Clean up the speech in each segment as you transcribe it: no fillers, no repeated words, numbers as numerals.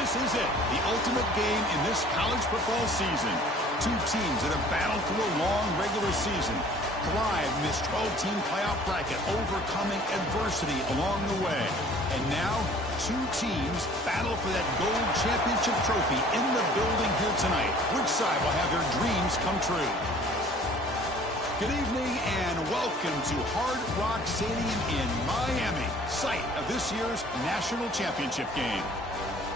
This is it, the ultimate game in this college football season. Two teams that have battled through a long regular season, thrive in this 12-team playoff bracket, overcoming adversity along the way. And now, two teams battle for that gold championship trophy in the building here tonight. Which side will have their dreams come true? Good evening and welcome to Hard Rock Stadium in Miami, site of this year's national championship game.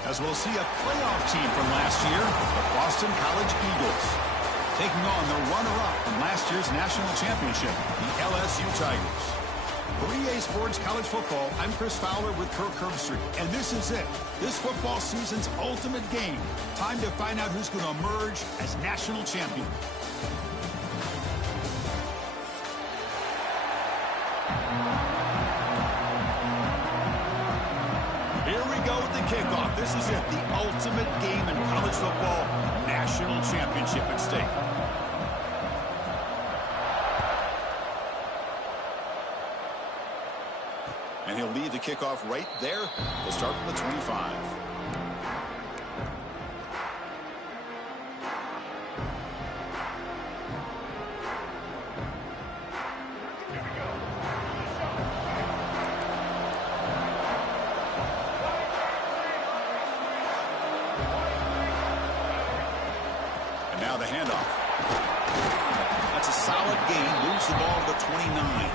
As we'll see a playoff team from last year, the Boston College Eagles, taking on the runner-up from last year's national championship, the LSU Tigers. For EA Sports College Football, I'm Chris Fowler with Kirk Herbstreit, and this is it, this football season's ultimate game. Time to find out who's going to emerge as national champion. Here we go with the kickoff. This is it, the ultimate game in college football, national championship at stake. And he'll lead the kickoff right there. We'll start from the 25. And now the handoff. That's a solid gain. Moves the ball to the 29.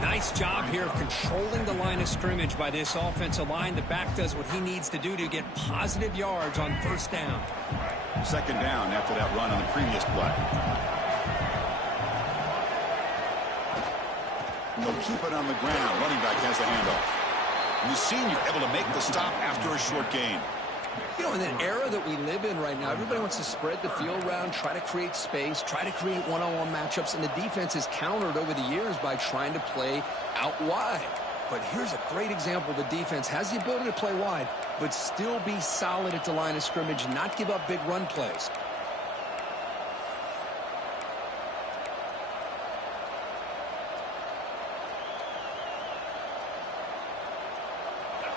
Nice job here of controlling the line of scrimmage by this offensive line. The back does what he needs to do to get positive yards on first down. Second down after that run on the previous play. And they'll keep it on the ground. Running back has the handoff. And the senior able to make the stop after a short gain. You know, in the era that we live in right now, everybody wants to spread the field around, try to create space, try to create one-on-one matchups, and the defense is countered over the years by trying to play out wide. But here's a great example. The defense has the ability to play wide, but still be solid at the line of scrimmage, not give up big run plays.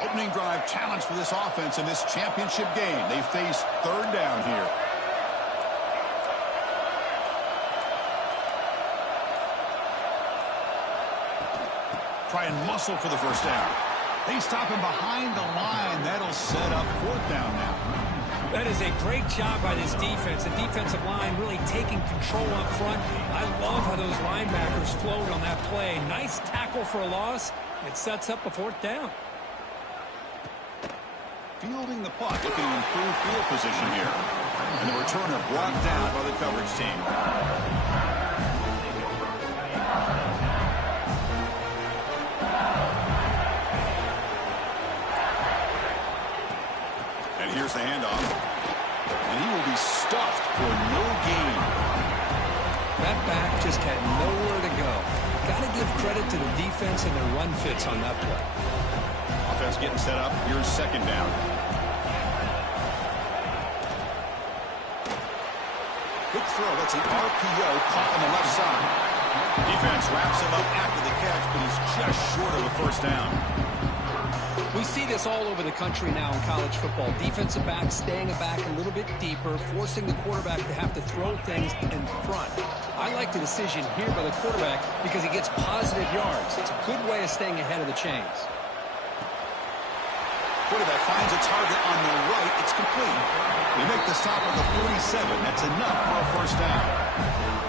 Opening drive challenge for this offense in this championship game. They face third down here. Try and muscle for the first down. They stop him behind the line. That'll set up fourth down now. That is a great job by this defense. The defensive line really taking control up front. I love how those linebackers flowed on that play. Nice tackle for a loss. It sets up a fourth down. Fielding the puck, looking to improve field position here. And the returner brought down by the coverage team. And here's the handoff. And he will be stuffed for no gain. That back just had nowhere to go. Got to give credit to the defense and their run fits on that play. Offense getting set up. Here's second down. Quick throw. That's an RPO caught on the left side. Defense wraps him up after the catch, but he's just short of the first down. We see this all over the country now in college football. Defensive backs staying back a little bit deeper, forcing the quarterback to have to throw things in front. I like the decision here by the quarterback because he gets positive yards. It's a good way of staying ahead of the chains. Quarterback finds a target on the right. It's complete. They make the stop at the 47. That's enough for a first down.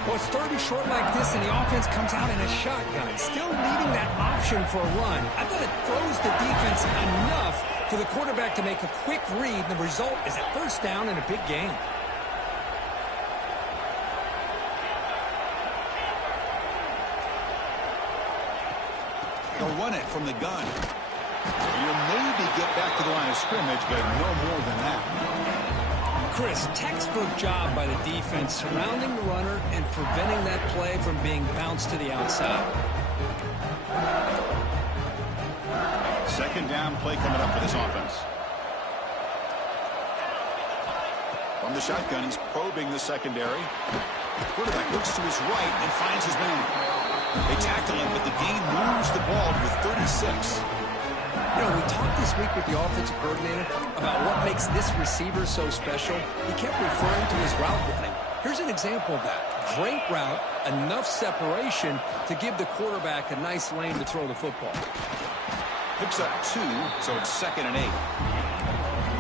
Well, it's third and short like this, and the offense comes out in a shotgun. Still needing that option for a run. I thought it throws the defense enough for the quarterback to make a quick read. The result is a first down in a big game. They'll run it from the gun. You'll maybe get back to the line of scrimmage, but no more than that. Chris, textbook job by the defense surrounding the runner and preventing that play from being bounced to the outside. Second down play coming up for this offense. From the shotgun, he's probing the secondary. Quarterback looks to his right and finds his man. They tackle him, but the gain moves the ball to the 36. You know, we talked this week with the offensive coordinator about what makes this receiver so special. He kept referring to his route running. Here's an example of that. Great route, enough separation to give the quarterback a nice lane to throw the football. Picks up 2, so it's 2nd and 8.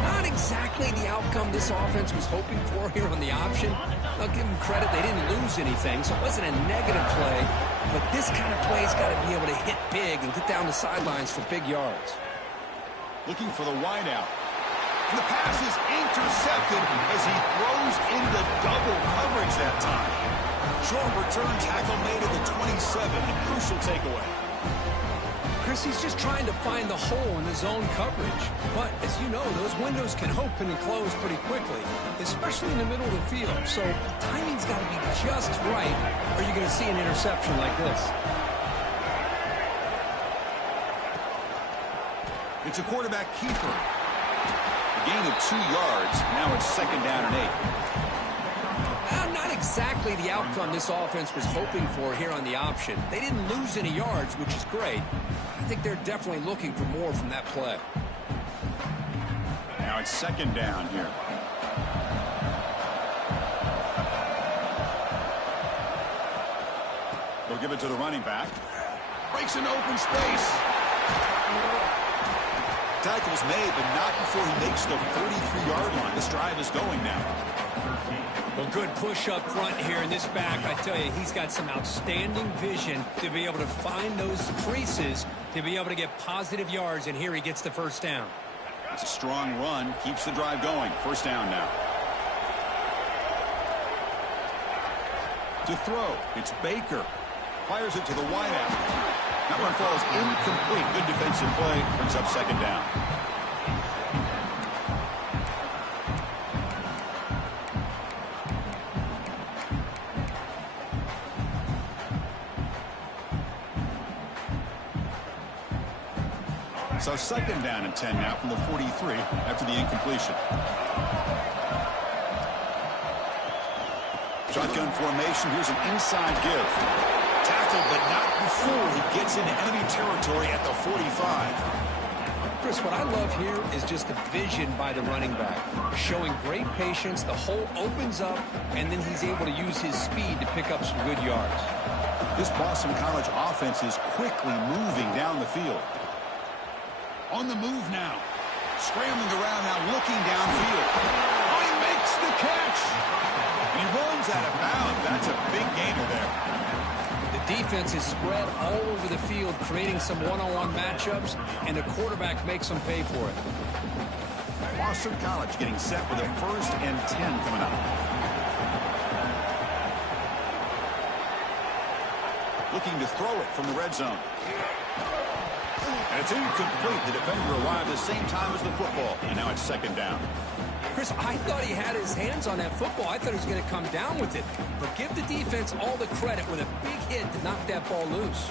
Not exactly the outcome this offense was hoping for here on the option. I'll give them credit, they didn't lose anything, so it wasn't a negative play. But this kind of play's got to be able to hit big and get down the sidelines for big yards. Looking for the wideout. And the pass is intercepted as he throws into double coverage that time. Short return tackle made at the 27, a crucial takeaway. Chris, he's just trying to find the hole in the zone coverage. But, as you know, those windows can open and close pretty quickly, especially in the middle of the field. So, timing's got to be just right, or you're going to see an interception like this. It's a quarterback keeper. A gain of 2 yards. Now it's 2nd down and 8. Not exactly the outcome this offense was hoping for here on the option. They didn't lose any yards, which is great. I think they're definitely looking for more from that play. Now it's 2nd down here. They'll give it to the running back. Breaks into open space. Tackle's made, but not before he makes the 43-yard line. This drive is going now. Well, good push up front here in this back. I tell you, he's got some outstanding vision to be able to find those creases, to be able to get positive yards, and here he gets the first down. It's a strong run. Keeps the drive going. First down now. To throw, it's Baker. Fires it to the wideout. That one falls incomplete. Good defensive play. Brings up 2nd down. So 2nd down and 10 now from the 43 after the incompletion. Shotgun formation. Here's an inside give. Tackled, but not before he gets into enemy territory at the 45. Chris, what I love here is just the vision by the running back. Showing great patience. The hole opens up, and then he's able to use his speed to pick up some good yards. This Boston College offense is quickly moving down the field. On the move now. Scrambling around now, looking downfield. Oh, he makes the catch. And he runs out of bounds. That's a big gainer there. The defense is spread all over the field, creating some one-on-one matchups, and the quarterback makes them pay for it. Boston College getting set for the 1st and 10 coming up. Looking to throw it from the red zone. And it's incomplete. The defender arrived at the same time as the football. And now it's 2nd down. Chris, I thought he had his hands on that football. I thought he was going to come down with it. But give the defense all the credit with a big hit to knock that ball loose.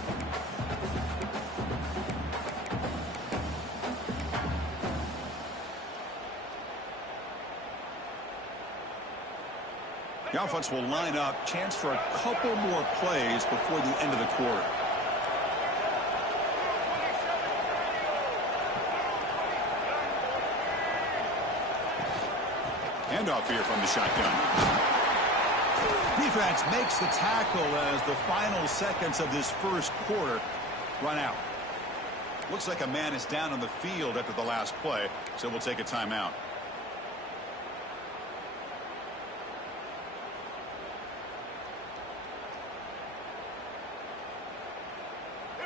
The offense will line up. Chance for a couple more plays before the end of the quarter. Handoff here from the shotgun. Defense makes the tackle as the final seconds of this first quarter run out. Looks like a man is down on the field after the last play, so we'll take a timeout.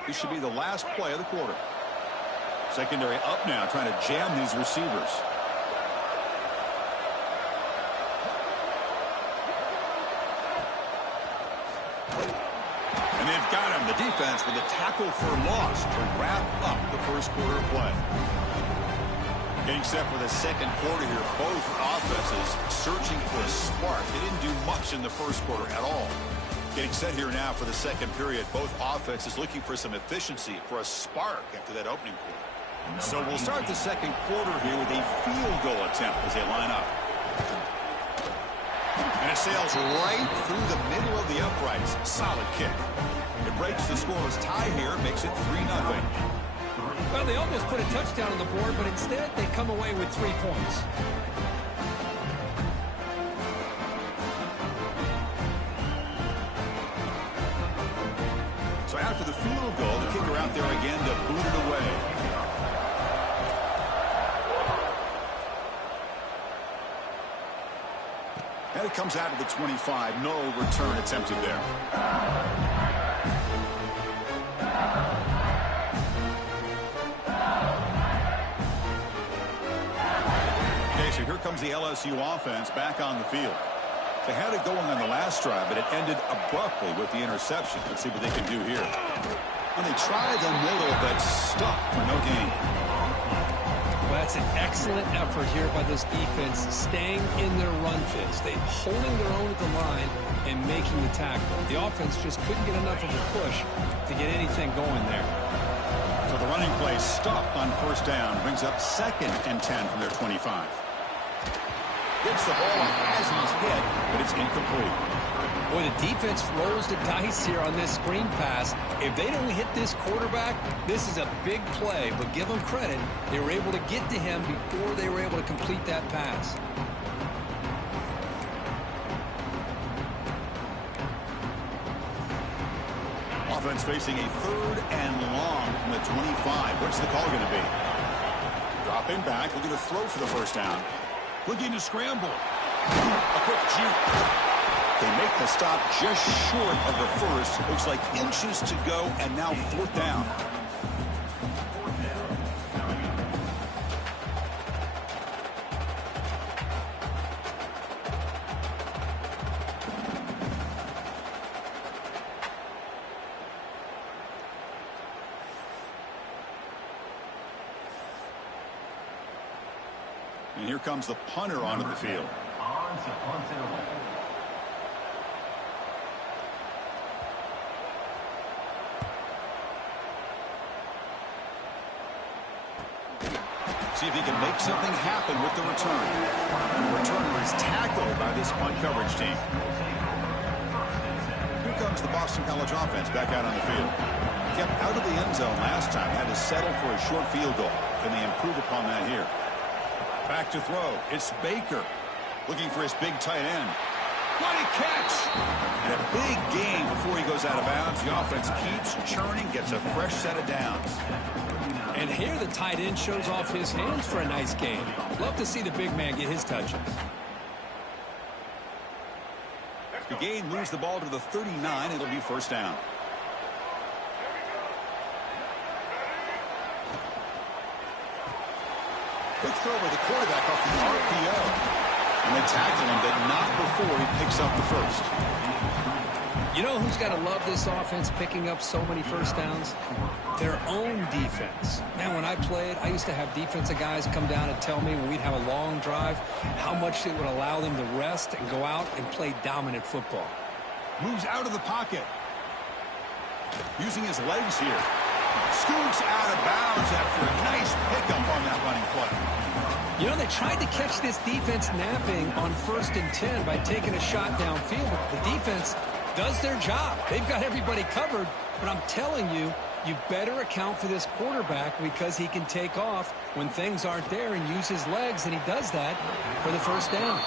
This should be the last play of the quarter. Secondary up now, trying to jam these receivers. And they've got him, the defense, with a tackle for loss to wrap up the first quarter of play. Getting set for the second quarter here. Both offenses searching for a spark. They didn't do much in the first quarter at all. Getting set here now for the second period. Both offenses looking for some efficiency, for a spark after that opening quarter. So we'll start the second quarter here with a field goal attempt as they line up. And it sails right through the middle of the uprights. Solid kick. It breaks the scoreless tie here, makes it 3-0. Well, they almost put a touchdown on the board, but instead they come away with 3 points. So after the field goal, the kicker out there again to boot it away. And it comes out to the 25. No return attempted there. Okay, so here comes the LSU offense back on the field. They had it going on the last drive, but it ended abruptly with the interception. Let's see what they can do here. And they tried the middle, but stuck for no gain. Well, that's an excellent effort here by this defense, staying in their run fist. They holding their own at the line and making the tackle. The offense just couldn't get enough of a push to get anything going there. So the running play stopped on first down, brings up 2nd and 10 from their 25. Gets the ball off as he's hit, but it's incomplete. Boy, the defense rolls the dice here on this screen pass. If they don't hit this quarterback, this is a big play. But give them credit, they were able to get to him before they were able to complete that pass. Offense facing a 3rd and long from the 25. What's the call going to be? Dropping back, looking to throw for the first down. Looking to scramble. A quick juke. They make the stop just short of the first. Looks like inches to go, and now 4th down. And here comes the punter onto the field. See if he can make something happen with the return. The returner is tackled by this punt coverage team. Here comes the Boston College offense back out on the field. Kept out of the end zone last time. Had to settle for a short field goal. Can they improve upon that here? Back to throw. It's Baker looking for his big tight end. What a catch! And a big gain before he goes out of bounds. The offense keeps churning, gets a fresh set of downs. And here the tight end shows off his hands for a nice gain. Love to see the big man get his touches. The gain moves the ball to the 39. It'll be first down. Quick throw by the quarterback off the RPO. And they tackle him, but not before he picks up the first. You know who's got to love this offense picking up so many first downs? Their own defense. Man, when I played, I used to have defensive guys come down and tell me when we'd have a long drive how much it would allow them to rest and go out and play dominant football. Moves out of the pocket. Using his legs here. Scoots out of bounds after a nice pickup on that running play. You know, they tried to catch this defense napping on 1st and 10 by taking a shot downfield. But the defense does their job. They've got everybody covered. But I'm telling you, you better account for this quarterback because he can take off when things aren't there and use his legs, and he does that for the first down.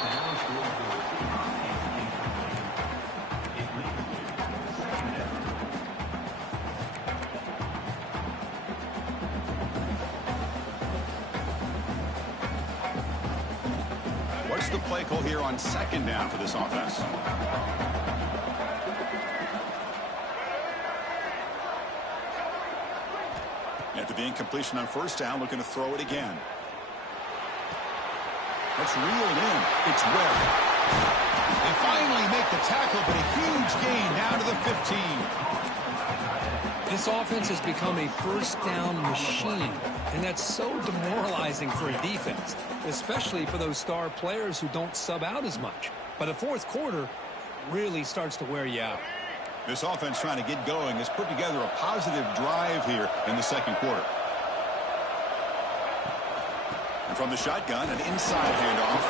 What's the play call here on 2nd down for this offense? After the incompletion on 1st down, looking to throw it again. Let's reel it in. It's Webb. They finally make the tackle, but a huge gain down to the 15. This offense has become a first down machine, and that's so demoralizing for a defense, especially for those star players who don't sub out as much. By the 4th quarter, really starts to wear you out. This offense trying to get going has put together a positive drive here in the 2nd quarter. And from the shotgun, an inside handoff.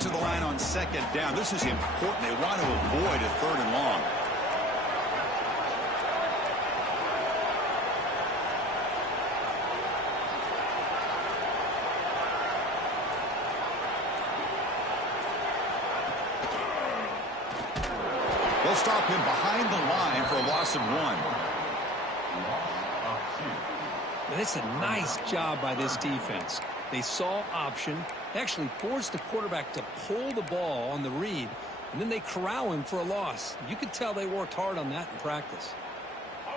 to the line on second down. This is important. They want to avoid a 3rd and long. They'll stop him behind the line for a loss of 1. And it's a nice job by this defense. They saw option. They actually forced the quarterback to pull the ball on the read, and then they corral him for a loss. You could tell they worked hard on that in practice.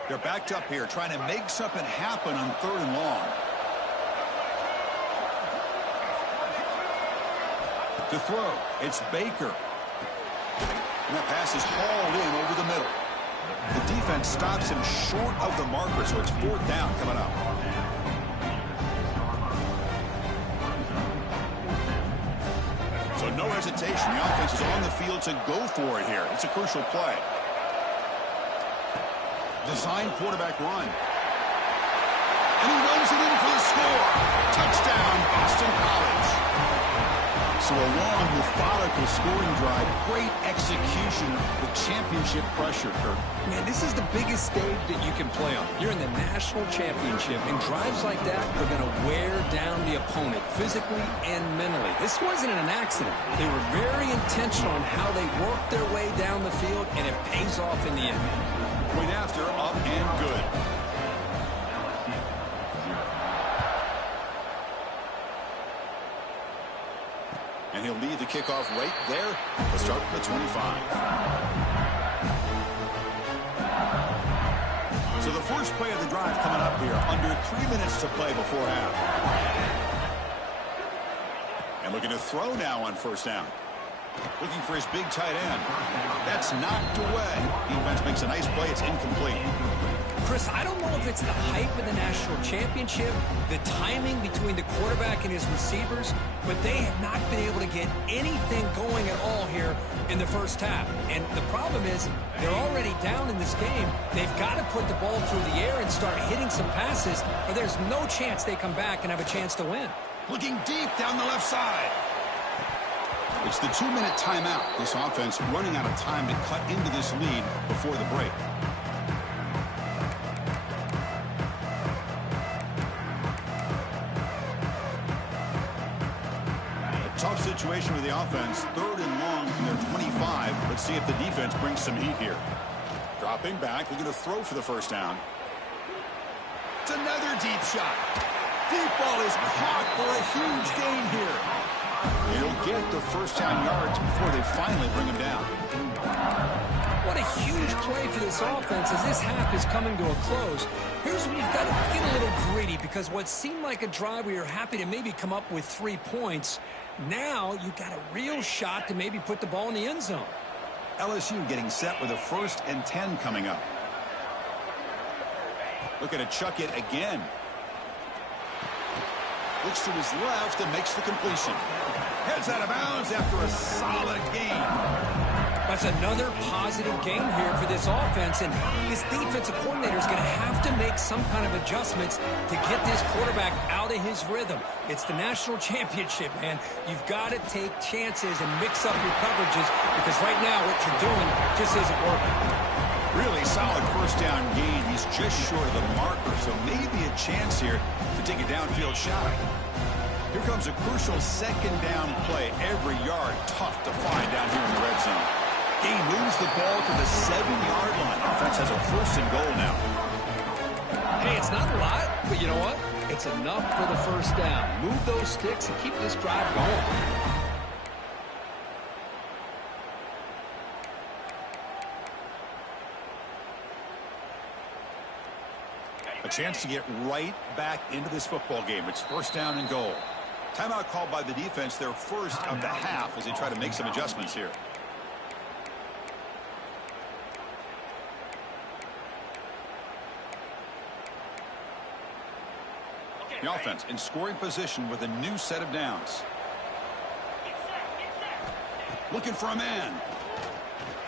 They're backed up here trying to make something happen on 3rd and long. To throw, it's Baker. And that pass is hauled in over the middle. The defense stops him short of the marker, so it's 4th down coming up. So no hesitation. The offense is on the field to go for it here. It's a crucial play. Design quarterback run. And he runs it in for the score. Touchdown, Boston College. So a long, methodical scoring drive. Great execution with championship pressure, Kirk. Man, this is the biggest stage that you can play on. You're in the national championship, and drives like that are going to wear down the opponent physically and mentally. This wasn't an accident. They were very intentional on how they worked their way down the field, and it pays off in the end. Point after, up and good. And he'll lead the kickoff right there. Let's start from the 25. So the first play of the drive coming up here. Under 3 minutes to play before half. And looking to throw now on 1st down. Looking for his big tight end. That's knocked away. Defense makes a nice play. It's incomplete. Chris, I don't know if it's the hype of the national championship, the timing between the quarterback and his receivers, but they have not been able to get anything going at all here in the first half. And the problem is they're already down in this game. They've got to put the ball through the air and start hitting some passes, or there's no chance they come back and have a chance to win. Looking deep down the left side. It's the 2-minute timeout. This offense running out of time to cut into this lead before the break. A tough situation with the offense. 3rd and long from their 25. Let's see if the defense brings some heat here. Dropping back. Looking to throw for the 1st down. It's another deep shot. Deep ball is caught for a huge gain here. He'll get the 1st down yards before they finally bring him down. What a huge play for this offense as this half is coming to a close. Here's where you've got to get a little gritty, because what seemed like a drive where you're happy to maybe come up with 3 points, now you've got a real shot to maybe put the ball in the end zone. LSU getting set with a 1st and 10 coming up. Looking to chuck it again. Looks to his left and makes the completion. Heads out of bounds after a solid gain. That's another positive game here for this offense, and this defensive coordinator is going to have to make some kind of adjustments to get this quarterback out of his rhythm. It's the national championship, man. You've got to take chances and mix up your coverages, because right now what you're doing just isn't working. Really solid 1st down gain. He's just short of the marker, so maybe a chance here to take a downfield shot. Here comes a crucial 2nd down play. Every yard tough to find down here in the red zone. He moves the ball to the 7-yard line. Offense has a 1st and goal now. Hey, it's not a lot, but you know what? It's enough for the 1st down. Move those sticks and keep this drive going. A chance to get right back into this football game. It's 1st down and goal. Timeout called by the defense, their 1st of the half, as they try to make some adjustments here. The offense in scoring position with a new set of downs. Looking for a man.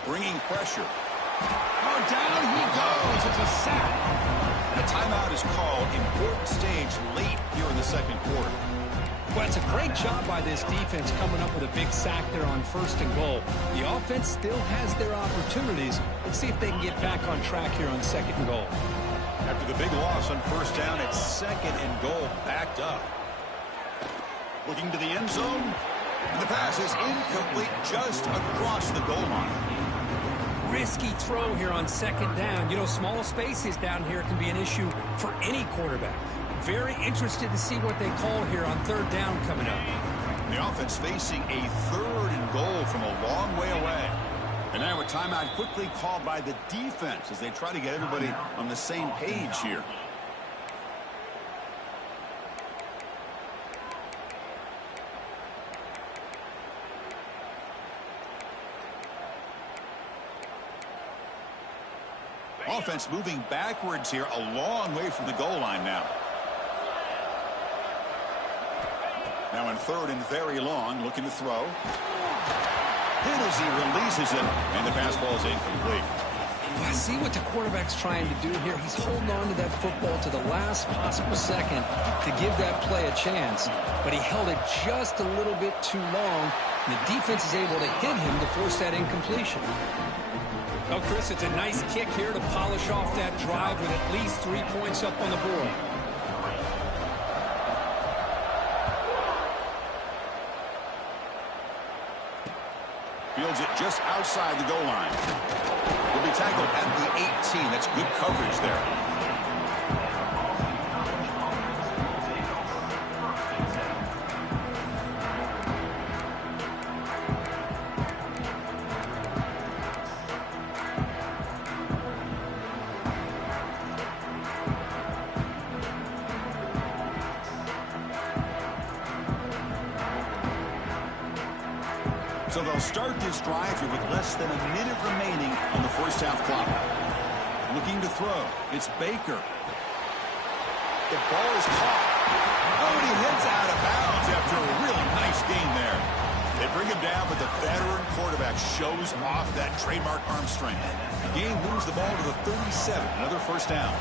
Bringing pressure. Oh, down he goes. It's a sack. And a timeout is called. Important stage late here in the 2nd quarter. Well, it's a great job by this defense coming up with a big sack there on 1st and goal. The offense still has their opportunities. Let's see if they can get back on track here on 2nd and goal. After the big loss on 1st down, it's 2nd and goal, backed up. Looking to the end zone. And the pass is incomplete, just across the goal line. Risky throw here on 2nd down. You know, small spaces down here can be an issue for any quarterback. Very interested to see what they call here on 3rd down coming up. The offense facing a 3rd and goal from a long way away. And now a timeout quickly called by the defense as they try to get everybody on the same page here. Offense moving backwards here, a long way from the goal line now. Now in 3rd and very long, looking to throw. Hit as he releases it, and the pass ball is incomplete. I see what the quarterback's trying to do here. He's holding on to that football to the last possible second to give that play a chance. But he held it just a little bit too long, and the defense is able to hit him to force that incompletion. Well, Chris, it's a nice kick here to polish off that drive with at least 3 points up on the board. Fields it just outside the goal line. Will be tackled at the 18. That's good coverage there. So they'll start this drive here with less than a minute remaining on the 1st half clock. Looking to throw. It's Baker. The ball is caught. Oh, and he heads out of bounds after a really nice gain there. They bring him down, but the veteran quarterback shows off that trademark arm strength. The game moves the ball to the 37. Another 1st down.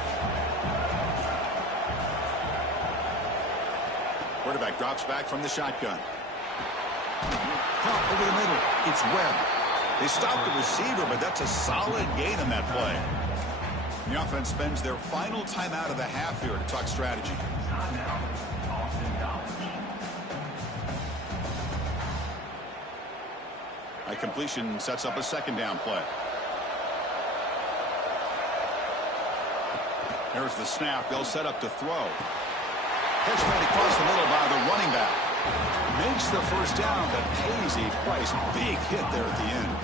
Quarterback drops back from the shotgun. Pump over the middle. It's Webb. They stop the receiver, but that's a solid gain on that play. The offense spends their final timeout of the half here to talk strategy. A completion sets up a 2nd down play. There's the snap. They'll set up to throw. Catch made across the middle by the running back. Makes the 1st down, but pays a price. Big hit there at the end.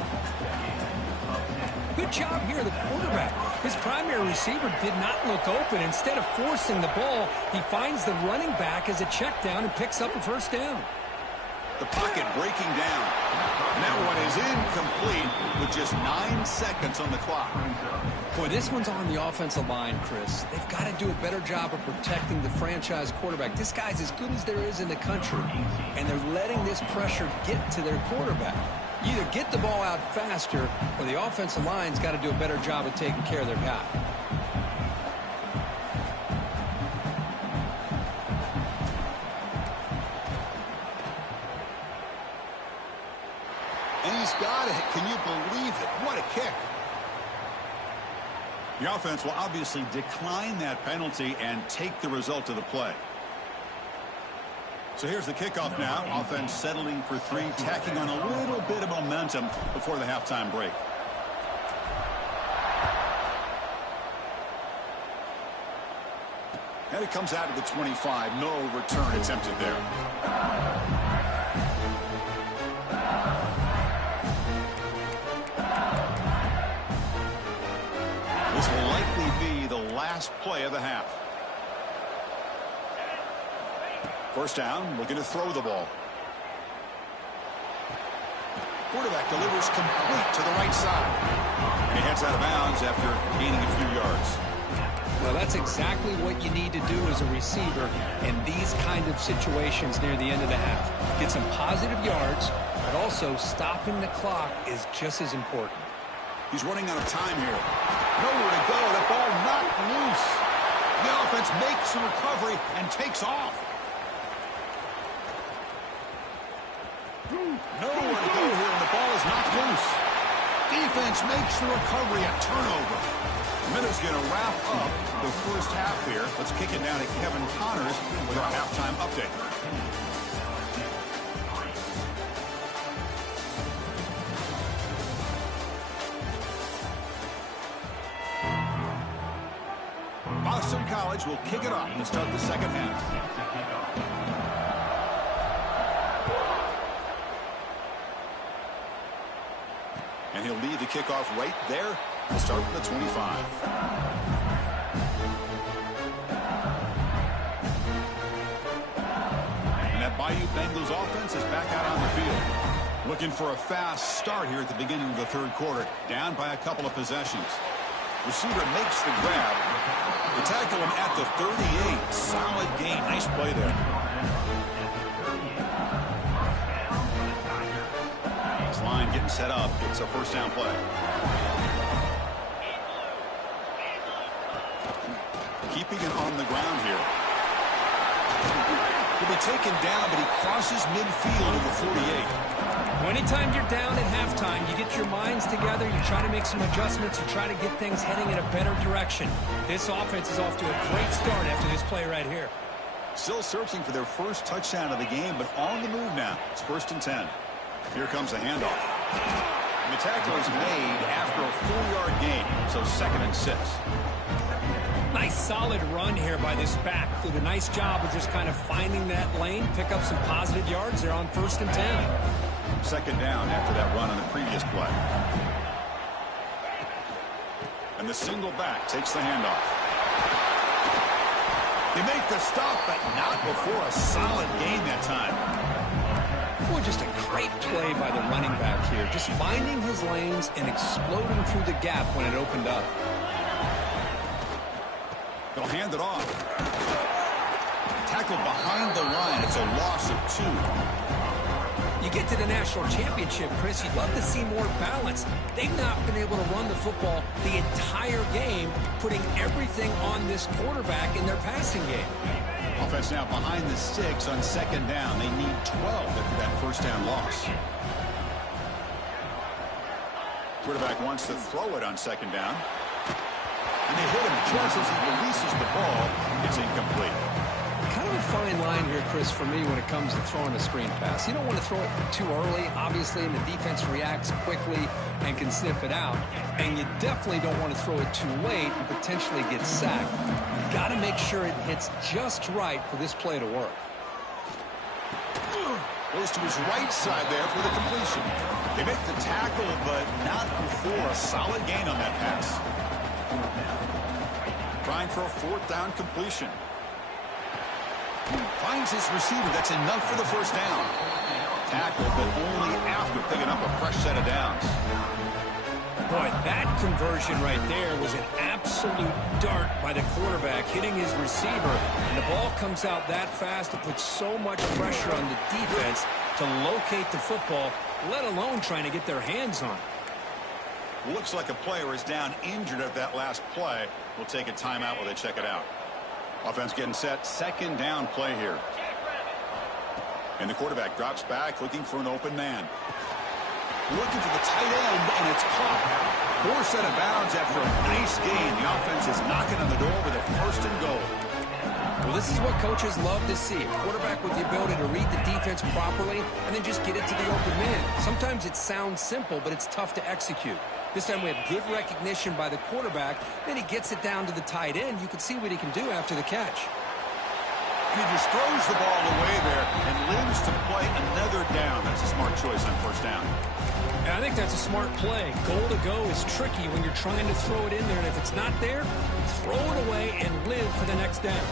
Good job here, the quarterback. His primary receiver did not look open. Instead of forcing the ball, he finds the running back as a check down and picks up a 1st down. The pocket breaking down. And that one is incomplete with just 9 seconds on the clock. Boy, this one's on the offensive line, Chris. They've got to do a better job of protecting the franchise quarterback. This guy's as good as there is in the country, and they're letting this pressure get to their quarterback. You either get the ball out faster, or the offensive line's got to do a better job of taking care of their guy. And he's got it. Can you believe it? What a kick. The offense will obviously decline that penalty and take the result of the play. So here's the kickoff now. Offense settling for 3, tacking on a little bit of momentum before the halftime break. And it comes out of the 25. No return attempted there. This will likely be the last play of the half. 1st down, looking to throw the ball. Quarterback delivers complete to the right side. And he heads out of bounds after gaining a few yards. Well, that's exactly what you need to do as a receiver in these kind of situations near the end of the half. Get some positive yards, but also stopping the clock is just as important. He's running out of time here. Nowhere to go. The ball knocked loose. The offense makes the recovery and takes off. Nowhere to go here, and the ball is knocked loose. Defense makes the recovery, a turnover. Minute's going to wrap up the first half here. Let's kick it down to Kevin Connors with our halftime update. Boston College will kick it off to start the second half. And he'll lead the kickoff right there. We'll start with the 25. And that Bayou Bengals offense is back out on the field. Looking for a fast start here at the beginning of the third quarter. Down by a couple of possessions. Receiver makes the grab. They tackle him at the 38. Solid game. Nice play there. This line getting set up. It's a first down play. Keeping it on the ground here. He'll be taken down, but he crosses midfield at the 48. Anytime you're down at halftime, you get your minds together, you try to make some adjustments, you try to get things heading in a better direction. This offense is off to a great start after this play right here. Still searching for their first touchdown of the game, but on the move now. It's 1st and 10. Here comes the handoff. And the tackle is made after a 4-yard gain, so 2nd and 6. Nice solid run here by this back. Did a nice job of just kind of finding that lane, pick up some positive yards there on 1st and 10. 2nd down after that run on the previous play. And the single back takes the handoff. They make the stop, but not before a solid gain that time. Boy, just a great play by the running back here. Just finding his lanes and exploding through the gap when it opened up. They'll hand it off. Tackled behind the line. It's a loss of 2. You get to the national championship, Chris, you'd love to see more balance. They've not been able to run the football the entire game, putting everything on this quarterback in their passing game. Offense now behind the 6 on 2nd down. They need 12 after that first down loss. Quarterback wants to throw it on 2nd down. And they hit him just as he releases the ball. It's incomplete. Kind of a fine line here, Chris, for me when it comes to throwing a screen pass. You don't want to throw it too early, obviously, and the defense reacts quickly and can sniff it out. And you definitely don't want to throw it too late and potentially get sacked. You've got to make sure it hits just right for this play to work. Goes to his right side there for the completion. They make the tackle, but not before a solid gain on that pass. Trying for a 4th down completion. Finds his receiver. That's enough for the first down. Tackle, but only after picking up a fresh set of downs. Boy, that conversion right there was an absolute dart by the quarterback hitting his receiver. And the ball comes out that fast. It puts so much pressure on the defense to locate the football, let alone trying to get their hands on it. Looks like a player is down injured at that last play. We'll take a timeout while they check it out. Offense getting set. 2nd down play here. And the quarterback drops back looking for an open man. Looking for the tight end, and it's caught. Forced out of bounds after a nice gain. The offense is knocking on the door with a 1st and goal. Well, this is what coaches love to see. A quarterback with the ability to read the defense properly and then just get it to the open man. Sometimes it sounds simple, but it's tough to execute. This time we have good recognition by the quarterback. Then he gets it down to the tight end. You can see what he can do after the catch. And he just throws the ball away there and lives to play another down. That's a smart choice on 1st down. And I think that's a smart play. Goal to go is tricky when you're trying to throw it in there. And if it's not there, throw it away and live for the next down.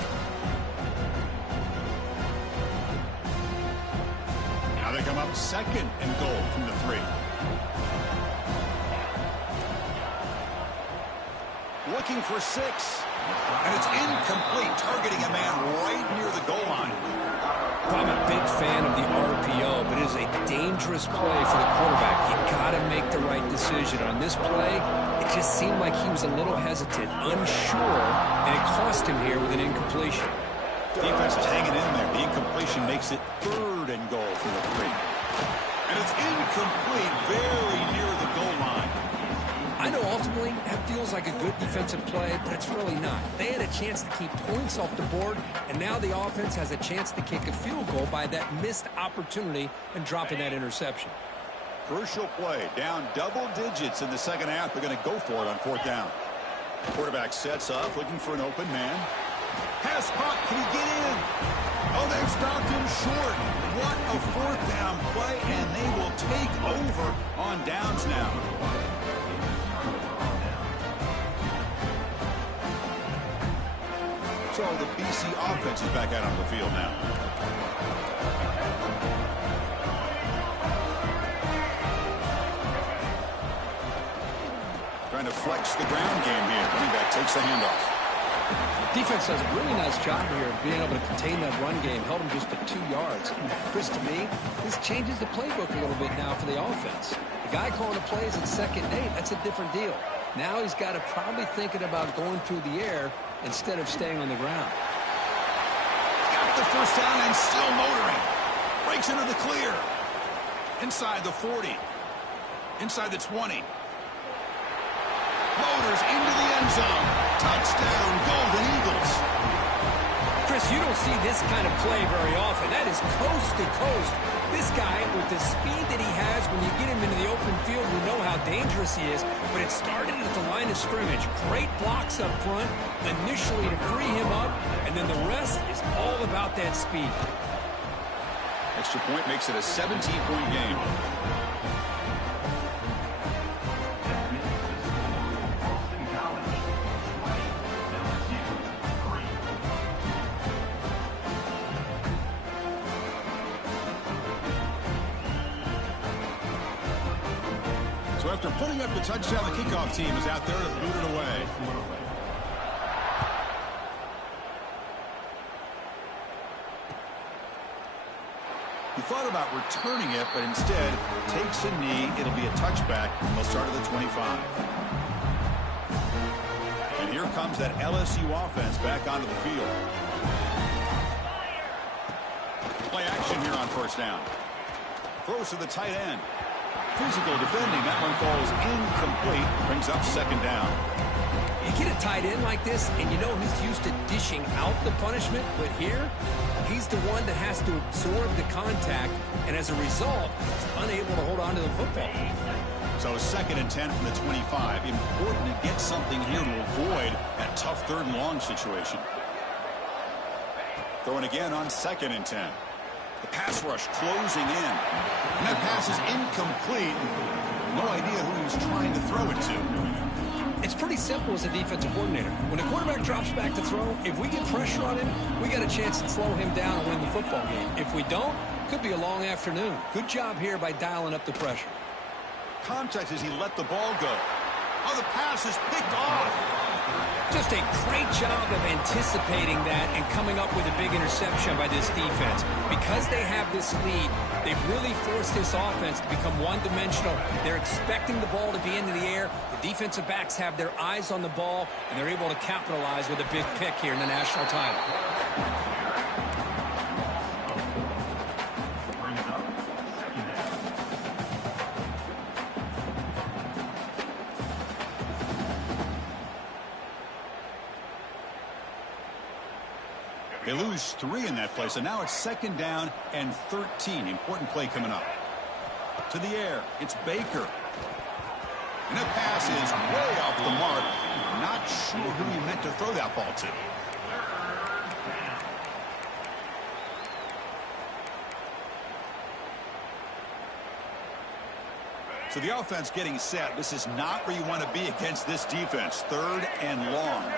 Now they come up 2nd and goal from the 3. Looking for 6. And it's incomplete, targeting a man right near the goal line. I'm a big fan of the RPO, but it is a dangerous play for the quarterback. You got to make the right decision. On this play, it just seemed like he was a little hesitant, unsure, and it cost him here with an incompletion. Defense is hanging in there. The incompletion makes it 3rd and goal for the 3. And it's incomplete, very near the goal line. I know ultimately that feels like a good defensive play, but it's really not. They had a chance to keep points off the board, and now the offense has a chance to kick a field goal by that missed opportunity and dropping that interception. Crucial play, down double digits in the second half. They're going to go for it on fourth down. Quarterback sets up, looking for an open man. Pass caught, can he get in? Oh, they've stopped him short. What a fourth down play, and they will take over on downs now. So the BC offense is back out on the field now. Trying to flex the ground game here. Running back takes the handoff. Defense does a really nice job here of being able to contain that run game. Held him just at 2 yards. Chris, to me, this changes the playbook a little bit now for the offense. The guy calling the plays at 2nd and 8, that's a different deal. Now he's got to probably thinking about going through the air instead of staying on the ground. Got the first down and still motoring. Breaks into the clear. Inside the 40. Inside the 20. Motors into the end zone. Touchdown, Golden Eagles. Chris, you don't see this kind of play very often. That is coast to coast. This guy, with the speed that he has, when you get him into the open field, you know how dangerous he is. But it started at the line of scrimmage. Great blocks up front, initially to free him up, and then the rest is all about that speed. Extra point makes it a 17-point game. So after putting up the touchdown, the kickoff team is out there to boot it away. He thought about returning it, but instead takes a knee. It'll be a touchback. They'll start at the 25. And here comes that LSU offense back onto the field. Play action here on first down. Throws to the tight end. Physical defending. That one falls incomplete. Brings up 2nd down. You get a tight end like this, and you know he's used to dishing out the punishment, but here, he's the one that has to absorb the contact, and as a result, he's unable to hold on to the football. So 2nd and 10 from the 25. Important to get something here to avoid that tough 3rd and long situation. Throwing again on 2nd and 10. The pass rush closing in. And that pass is incomplete. No idea who he was trying to throw it to. It's pretty simple as a defensive coordinator. When a quarterback drops back to throw, if we get pressure on him, we got a chance to slow him down and win the football game. If we don't, could be a long afternoon. Good job here by dialing up the pressure. Contact as he let the ball go. Oh, the pass is picked off. Just a great job of anticipating that and coming up with a big interception by this defense. Because they have this lead, they've really forced this offense to become one-dimensional. They're expecting the ball to be into the air. The defensive backs have their eyes on the ball, and they're able to capitalize with a big pick here in the national title. They lose 3 in that play, so now it's 2nd down and 13. Important play coming up. To the air, it's Baker. And that pass is way off the mark. Not sure who he meant to throw that ball to. So the offense getting set. This is not where you want to be against this defense. 3rd and long.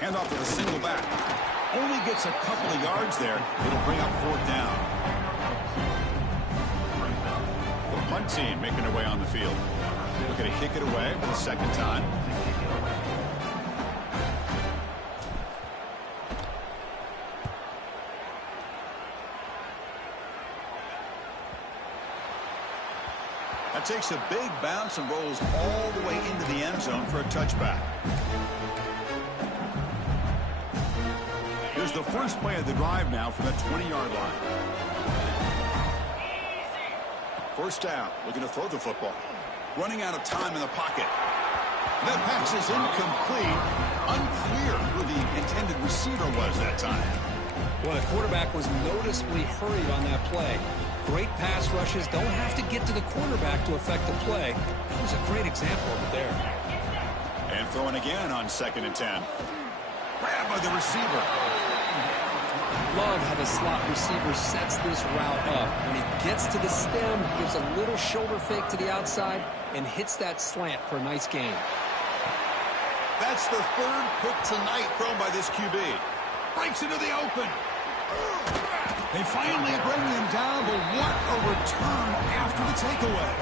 Handoff to the single back. Only gets a couple of yards there. It'll bring up 4th down. The punt team making their way on the field. Looking to kick it away for the 2nd time. That takes a big bounce and rolls all the way into the end zone for a touchback. Here's the first play of the drive now from the 20-yard line. First down, looking to throw the football. Running out of time in the pocket. That pass is incomplete. Unclear who the intended receiver was that time. Well, the quarterback was noticeably hurried on that play. Great pass rushes don't have to get to the quarterback to affect the play. That was a great example of it there. And throwing again on 2nd and 10. Grabbed by the receiver. Love how the slot receiver sets this route up. When he gets to the stem, he gives a little shoulder fake to the outside and hits that slant for a nice gain. That's the 3rd pick tonight thrown by this QB. Breaks into the open. They finally bring him down, but what a return after the takeaway.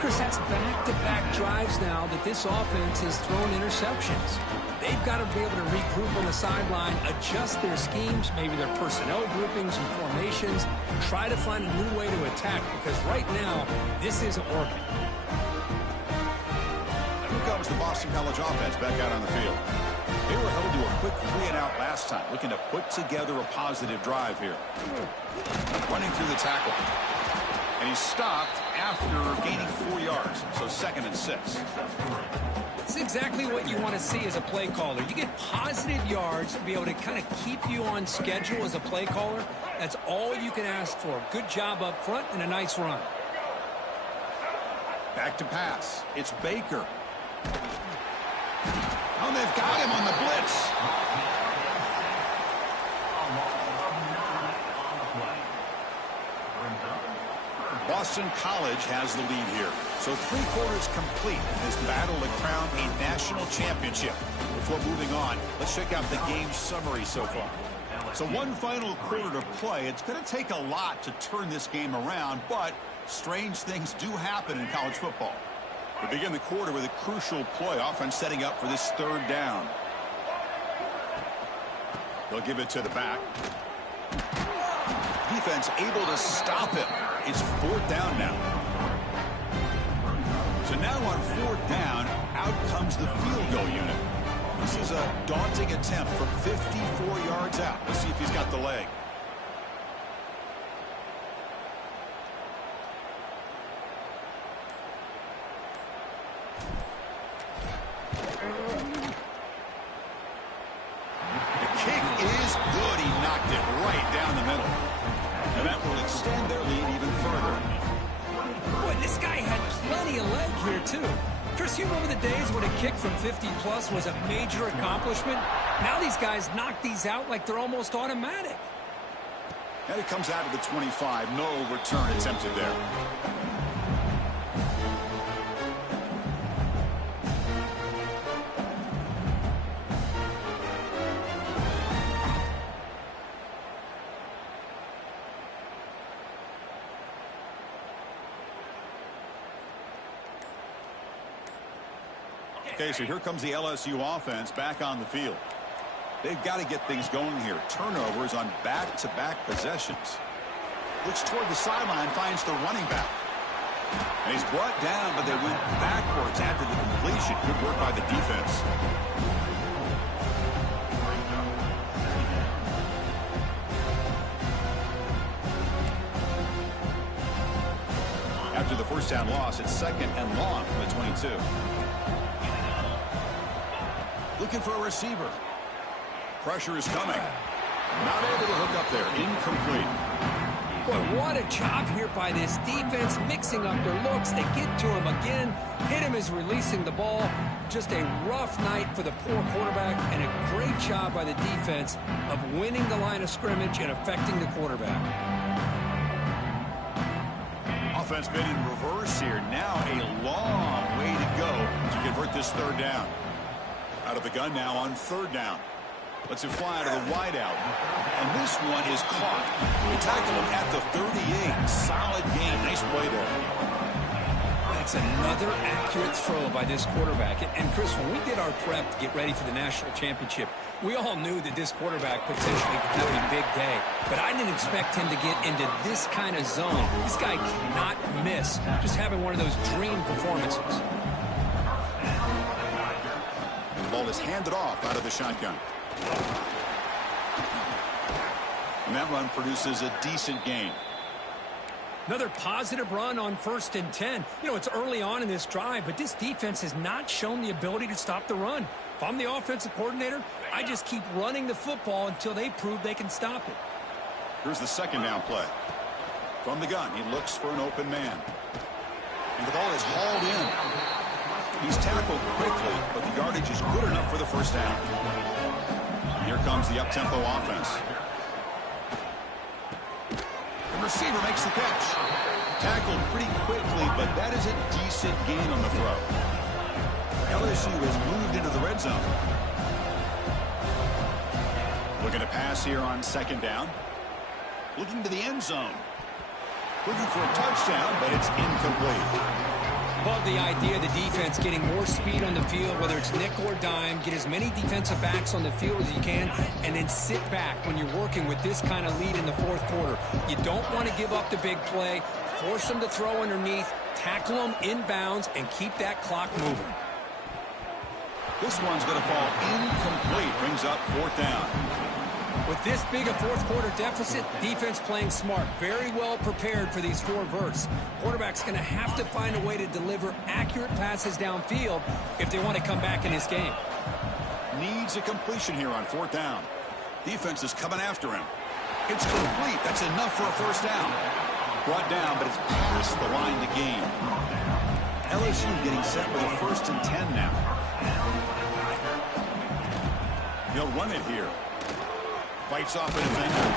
Chris, that's back-to-back drives now that this offense has thrown interceptions. They've got to be able to regroup on the sideline, adjust their schemes, maybe their personnel groupings and formations, try to find a new way to attack, because right now, this isn't working. Here comes the Boston College offense back out on the field. They were held to a quick 3-and-out last time, looking to put together a positive drive here. Running through the tackle. And he stopped after gaining 4 yards, so 2nd and 6. It's exactly what you want to see as a play caller. You get positive yards to be able to kind of keep you on schedule as a play caller. That's all you can ask for. Good job up front and a nice run. Back to pass. It's Baker. Oh, they've got him on the blitz. Boston College has the lead here. So 3 quarters complete in this battle to crown a national championship. Before moving on, let's check out the game summary so far. So 1 final quarter to play. It's going to take a lot to turn this game around, but strange things do happen in college football. We begin the quarter with a crucial play. Offense setting up for this 3rd down. They'll give it to the back. Defense able to stop him. It's 4th down now. So now on 4th down, out comes the field goal unit. This is a daunting attempt from 54 yards out. Let's see if he's got the leg. You remember the days when a kick from 50-plus was a major accomplishment? Now these guys knock these out like they're almost automatic. And it comes out of the 25. No return attempted there. Okay, so here comes the LSU offense back on the field. They've got to get things going here. Turnovers on back-to-back possessions. Looks toward the sideline, finds the running back. And he's brought down, but they went backwards after the completion. Good work by the defense. After the first down loss, it's 2nd and long from the 22. Looking for a receiver. Pressure is coming. Not able to hook up there. Incomplete. Boy, what a job here by this defense, mixing up their looks. They get to him again. Hit him as releasing the ball. Just a rough night for the poor quarterback, and a great job by the defense of winning the line of scrimmage and affecting the quarterback. Offense been in reverse here. Now a long way to go to convert this 3rd down. Out of the gun now on 3rd down. Lets it fly to the wideout. And this one is caught. They tackle him at the 38. Solid game. Nice play there. That's another accurate throw by this quarterback. And Chris, when we did our prep to get ready for the national championship, we all knew that this quarterback potentially could have a big day. But I didn't expect him to get into this kind of zone. This guy cannot miss. Just having one of those dream performances. The ball is handed off out of the shotgun. And that run produces a decent gain. Another positive run on 1st and 10. You know, it's early on in this drive, but this defense has not shown the ability to stop the run. If I'm the offensive coordinator, I just keep running the football until they prove they can stop it. Here's the second down play. From the gun, he looks for an open man. And the ball is hauled in. He's tackled quickly, but the yardage is good enough for the first down. Here comes the up-tempo offense. The receiver makes the catch. Tackled pretty quickly, but that is a decent gain on the throw. LSU has moved into the red zone. Looking to pass here on second down. Looking to the end zone. Looking for a touchdown, but it's incomplete. Love the idea of the defense getting more speed on the field, whether it's nickel or dime. Get as many defensive backs on the field as you can, and then sit back when you're working with this kind of lead in the fourth quarter. You don't want to give up the big play. Force them to throw underneath, tackle them inbounds, and keep that clock moving. This one's going to fall incomplete. Brings up fourth down. With this big a fourth quarter deficit, defense playing smart, very well prepared for these 4 verts. Quarterback's going to have to find a way to deliver accurate passes downfield if they want to come back in this game. Needs a completion here on fourth down. Defense is coming after him. It's complete. That's enough for a first down. Brought down, but it's past the line to gain. LSU getting set with a 1st and 10 now. He'll run it here. Fights off a defender.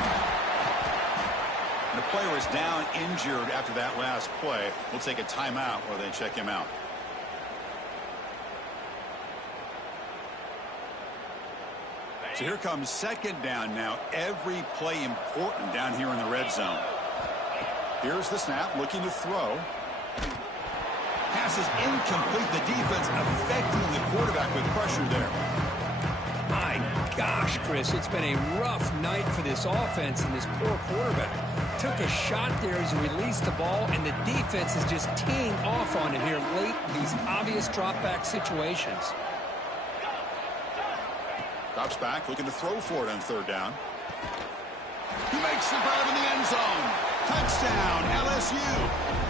The player is down injured after that last play. We'll take a timeout while they check him out. So here comes second down now. Every play important down here in the red zone. Here's the snap, looking to throw. Pass is incomplete. The defense affecting the quarterback with pressure there. My gosh, Chris, it's been a rough night for this offense and this poor quarterback. Took a shot there as he released the ball, and the defense is just teeing off on it here late in these obvious drop-back situations. Drops back, looking to throw for it on third down. He makes the grab in the end zone. Touchdown, LSU.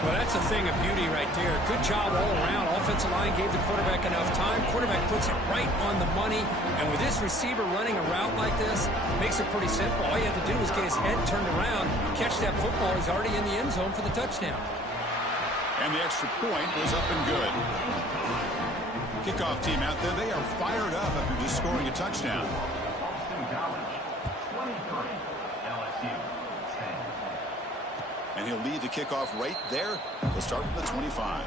Well, that's a thing of beauty right there. Good job all around. Offensive line gave the quarterback enough time. Quarterback puts it right on the money. And with this receiver running a route like this, makes it pretty simple. All you have to do is get his head turned around, catch that football. He's already in the end zone for the touchdown. And the extra point was up and good. Kickoff team out there, they are fired up after just scoring a touchdown. And he'll lead the kickoff right there. He'll start from the 25.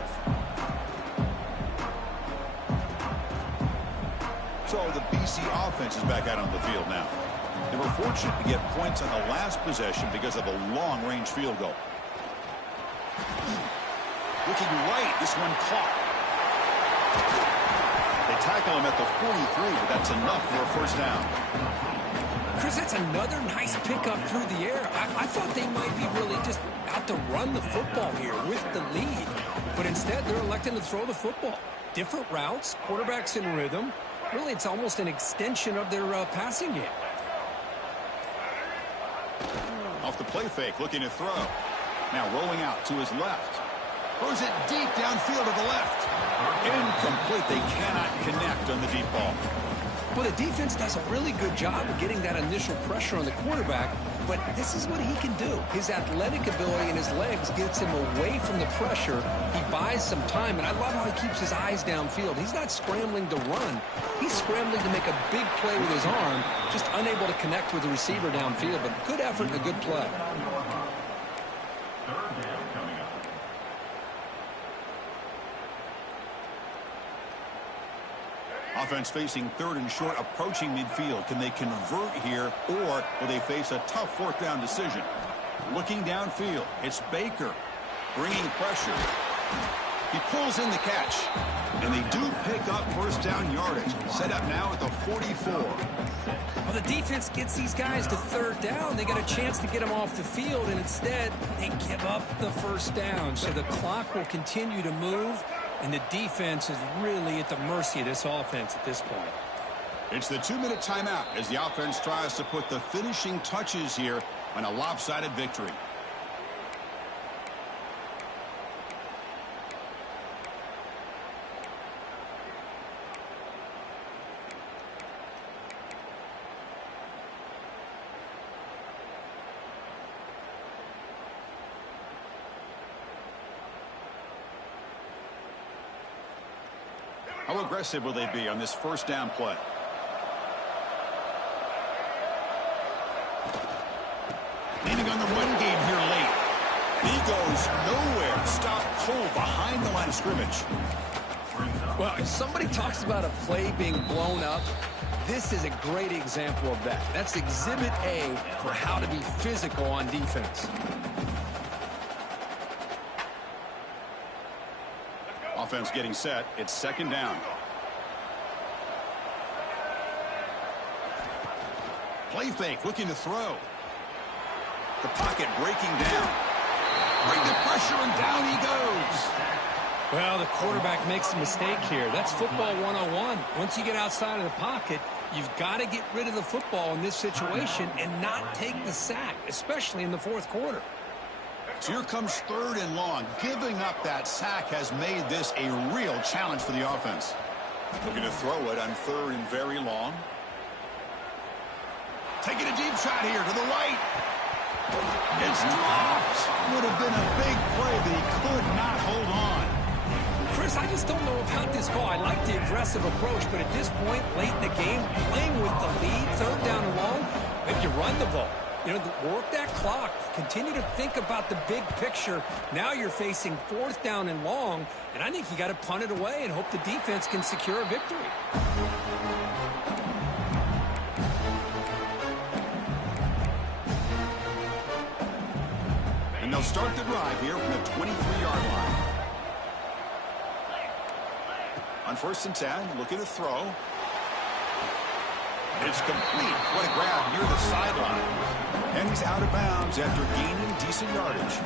So the BC offense is back out on the field now. They were fortunate to get points on the last possession because of a long-range field goal. Looking right, this one caught. They tackle him at the 43, but that's enough for a first down. Chris, that's another nice pickup through the air. I thought they might be really just out to run the football here with the lead. But instead, they're electing to throw the football. Different routes, quarterbacks in rhythm. Really, it's almost an extension of their passing game. Off the play fake, looking to throw. Now rolling out to his left. Throws it deep downfield to the left. Incomplete. They cannot connect on the deep ball. Well, the defense does a really good job of getting that initial pressure on the quarterback, but this is what he can do. His athletic ability and his legs gets him away from the pressure. He buys some time, and I love how he keeps his eyes downfield. He's not scrambling to run. He's scrambling to make a big play with his arm, just unable to connect with the receiver downfield, but good effort and a good play. Offense facing third and short, approaching midfield. Can they convert here, or will they face a tough fourth down decision? Looking downfield, it's Baker bringing pressure. He pulls in the catch, and they do pick up first down yardage. Set up now at the 44. Well, the defense gets these guys to third down. They got a chance to get them off the field, and instead they give up the first down. So the clock will continue to move, and the defense is really at the mercy of this offense at this point. It's the 2-minute timeout as the offense tries to put the finishing touches here on a lopsided victory. How aggressive will they be on this first down play? Leaning on the run game here late. He goes nowhere. Stop cold behind the line of scrimmage. Well, if somebody talks about a play being blown up, this is a great example of that. That's exhibit A for how to be physical on defense. Offense getting set. It's second down. Play fake, looking to throw. The pocket breaking down. Bring the pressure, and down he goes. Well, the quarterback makes a mistake here. That's football 101. Once you get outside of the pocket, you've got to get rid of the football in this situation and not take the sack, especially in the fourth quarter. So here comes third and long. Giving up that sack has made this a real challenge for the offense. Looking to throw it on third and very long. Taking a deep shot here to the right. It's dropped. Would have been a big play that he could not hold on. Chris, I just don't know about this call. I like the aggressive approach, but at this point, late in the game, playing with the lead, third down and long, maybe you run the ball. You know, work that clock. Continue to think about the big picture. Now you're facing fourth down and long, and I think you got to punt it away and hope the defense can secure a victory. And they'll start the drive here from the 23-yard line. On first and 10, looking to throw. It's complete. What a grab near the sideline. And he's out of bounds after gaining decent yardage.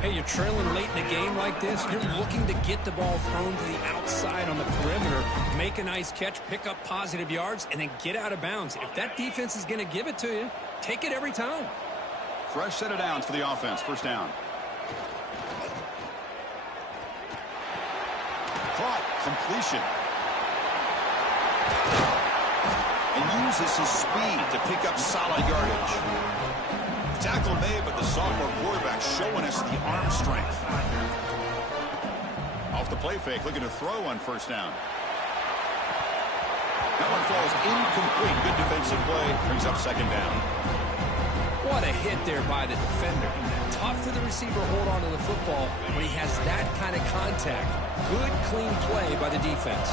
Hey, you're trailing late in the game like this. You're looking to get the ball thrown to the outside on the perimeter, make a nice catch, pick up positive yards, and then get out of bounds. If that defense is going to give it to you, take it every time. Fresh set of downs for the offense. First down. Caught. Completion. And uses his speed to pick up solid yardage. Tackle made, but the sophomore quarterback showing us the arm strength. Off the play fake, looking to throw on first down. That one falls incomplete. Good defensive play. Brings up second down. What a hit there by the defender. Tough for the receiver to hold on to the football when he has that kind of contact. Good, clean play by the defense.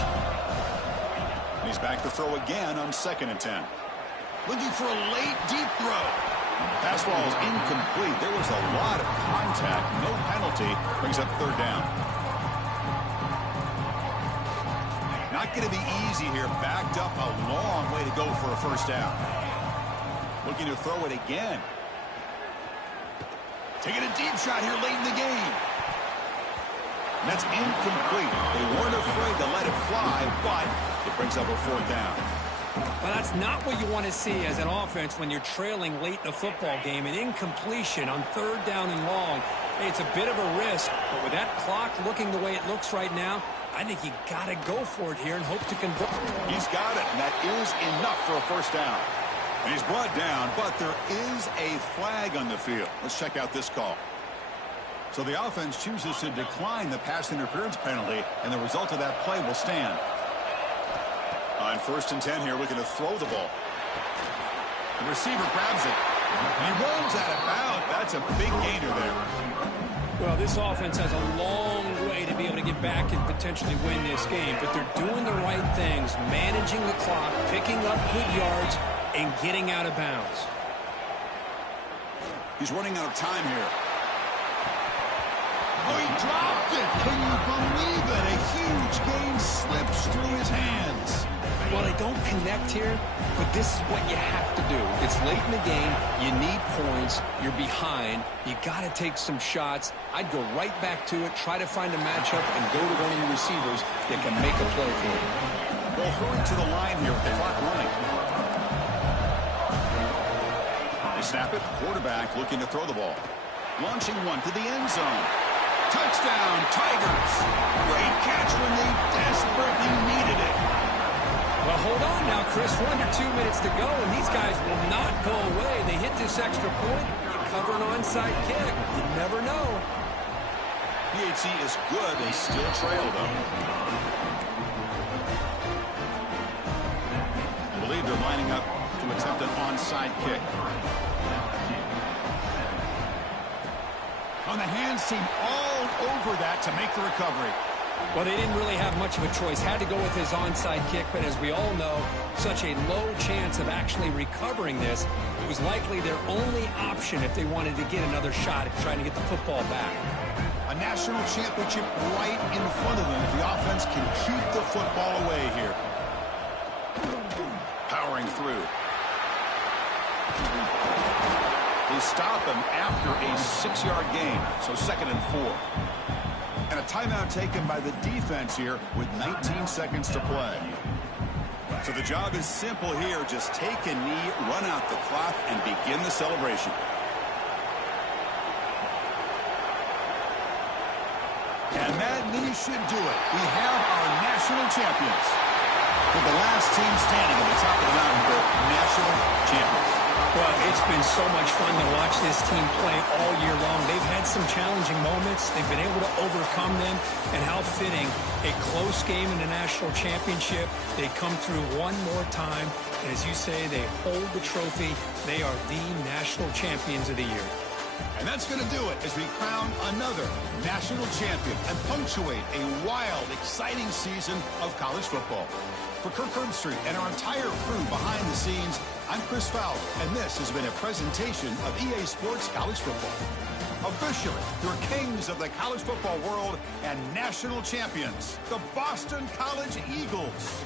He's back to throw again on second and 10. Looking for a late, deep throw. Pass ball is incomplete. There was a lot of contact. No penalty. Brings up third down. Not going to be easy here. Backed up a long way to go for a first down. Looking to throw it again. Taking a deep shot here late in the game. And that's incomplete. They weren't afraid to let it fly, but it brings up a fourth down. Well, that's not what you want to see as an offense when you're trailing late in a football game. An incompletion on third down and long. Hey, it's a bit of a risk, but with that clock looking the way it looks right now, I think you got to go for it here and hope to convert. He's got it, and that is enough for a first down. And he's brought down, but there is a flag on the field. Let's check out this call. So the offense chooses to decline the pass interference penalty, and the result of that play will stand. On first and 10 here, looking to throw the ball. The receiver grabs it. And he rolls out of bounds. That's a big gainer there. Well, this offense has a long way to be able to get back and potentially win this game, but they're doing the right things, managing the clock, picking up good yards, and getting out of bounds. He's running out of time here. Oh, he dropped it. Can you believe it? A huge gain slips through his hands. Well, they don't connect here, but this is what you have to do. It's late in the game. You need points. You're behind. You got to take some shots. I'd go right back to it, try to find a matchup, and go to one of your receivers that can make a play for you. They'll hurry to the line here with the clock running. They snap it. Quarterback looking to throw the ball. Launching one to the end zone. Touchdown, Tigers. Great catch when they desperately needed it. Well, hold on now, Chris. Under 2 minutes to go, and these guys will not go away. They hit this extra point. You cover an onside kick. You never know. PHC is good. They still trail, though. I believe they're lining up to attempt an onside kick. On the hands team all over that to make the recovery. Well, they didn't really have much of a choice. Had to go with his onside kick, but as we all know, such a low chance of actually recovering this. It was likely their only option if they wanted to get another shot at trying to get the football back. A national championship right in front of them if the offense can keep the football away here. Powering through. They stop him after a 6-yard gain, so 2nd and 4. And a timeout taken by the defense here with 19 seconds to play. So the job is simple here. Just take a knee, run out the clock, and begin the celebration. And that knee should do it. We have our national champions. With the last team standing at the top of the mountain for national champions. Well, it's been so much fun to watch this team play all year long. They've had some challenging moments. They've been able to overcome them. And how fitting, a close game in the national championship. They come through one more time. And as you say, they hold the trophy. They are the national champions of the year. And that's going to do it as we crown another national champion and punctuate a wild, exciting season of college football. For Kirk Herbstreit and our entire crew behind the scenes, I'm Chris Fowler, and this has been a presentation of EA Sports College Football. Officially, your kings of the college football world and national champions, the Boston College Eagles.